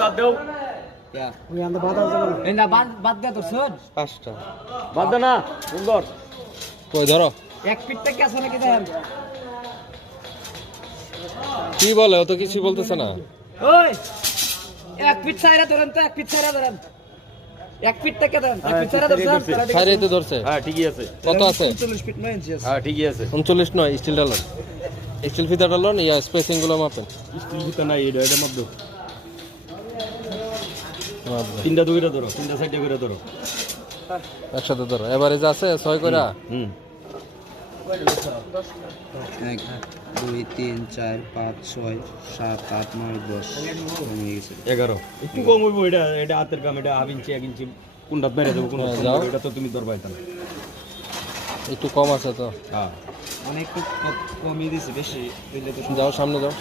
বাদ দাও বাদ দে তো শোন 5টা বাদ দে না সুন্দর কই ধরো 1 ফিট থেকে আছে নাকি দেখেন কি বলে ও তো কিছু বলতেছে না ওই 1 ফিট ছাইরা ধরেন তো 1 ফিট ছাইরা ধরেন 1 ফিট থেকে ধরেন 1 ফিট ছাইরা ধরেন সাইরেতে ধরছে হ্যাঁ ঠিকই আছে কত আছে 40 ফিট 9 ইঞ্চি আছে হ্যাঁ ঠিকই আছে 39 নয় স্টিল ডালন স্টিল ফিতা ডালন ইয়া স্পেসিং গুলো মাপেন স্টিল জুতা নাই এটার মধ্যে মাপবেন। তিনটা দুইটা ধরো তিনটা সাইডে করে ধরো একসাথে ধরো এভারেজ আছে 6 কইরা হুম 1 2 3 4 5 6 7 8 9 10 হয়ে গেছে 11 একটু কম হইব এটা হাতের কাম এটা 1 ইঞ্চি 1 ইঞ্চি কোনটা মেরে দেবো কোন যাও। এটা তো তুমি ধরবাই তাহলে একটু কম আছে তো হ্যাঁ অনেক কমিয়ে দিছে বেশি দিলে তো যাও সামনে যাও